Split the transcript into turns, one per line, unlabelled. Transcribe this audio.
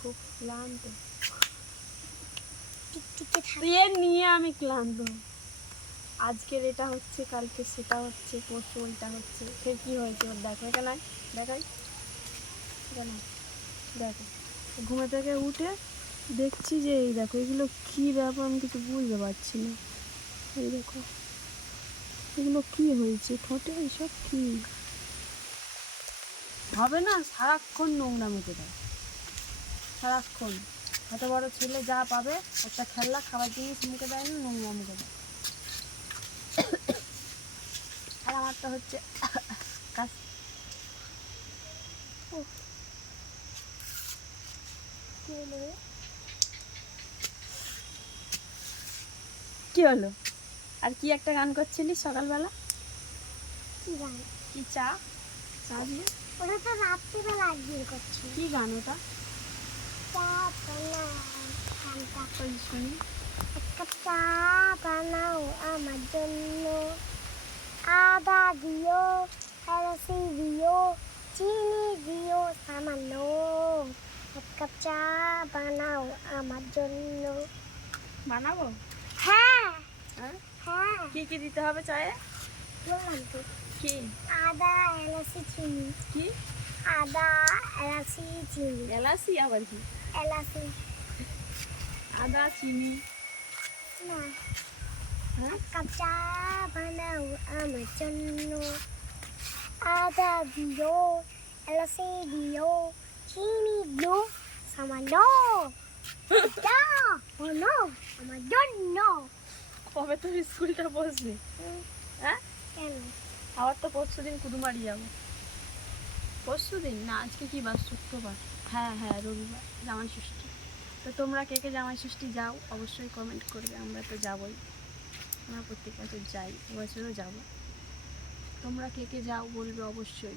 খুব ক্লান্ত। এ নিয়ে আমি ক্লান্ত। আজকের এটা হচ্ছে কালকে সেটা হচ্ছে পরশু ওইটা হচ্ছে। ফের কি হয়েছে ওর দেখো এখানে দেখাই। এখানে দেখো। ঘুমে থেকে উঠে দেখছি যে এই দেখো এগুলো কি ব্যাপার আমি কিছু বুঝতে পারছি না। এই দেখো এগুলো কি হয়েছে? ঠোঁটে এইসব কি? হবে না সারাক্ষণ নোংরা মুখে দেয় সারাক্ষণ। এত বড় ছেলে যা পাবে একটা খেলনা খাবার জিনিস মুখে দেয় না নোংরা মুখে দেয়। আর আমারটা হচ্ছে কাজ। কি হলো? আর কি একটা গান করছিলি সকালবেলা?
কি গান?
কি চা? চা দিয়ে?
ওটা তো রাত্রিবেলা একদিন করছি।
কি গান ওটা?
চা বানাও গানটা
শুনি
এক কাপ চা বানাও আমার জন্য আদা দিও এলাচি দিও চিনি দিও সামান্য এক কাপ চা বানাও আমার জন্য
বানাবো?
হ্যাঁ
হ্যাঁ
হ্যাঁ।
কি কি দিতে হবে চায়ে?
বললাম তো।
কি?
আদা এলাচি চিনি।
কি?
আদা এলাচি চিনি।
এলাচি আবার কি?
এলাচি।
আদা চিনি।
না।
হ্যাঁ?
এক কাপ চা বানাও আমার জন্য। আদা দিও এলাচি দিও চিনি দিও সামান্য চা বানাও আমার জন্য।
কবে তোর স্কুলটা বসবে হ্যাঁ?
কেন?
আবার তো পরশু দিন কুদুমারি যাব। পরশু দিন না, আজকে কি বার? শুক্রবার। হ্যাঁ হ্যাঁ রবিবার। জামাই ষষ্ঠী। তো তোমরা কে কে জামাই ষষ্ঠী যাও, অবশ্যই কমেন্ট করবে। আমরা তো যাবই। আমরা প্রত্যেক বছর যাই এবছরও যাব। তোমরা কে কে যাও বলবে অবশ্যই।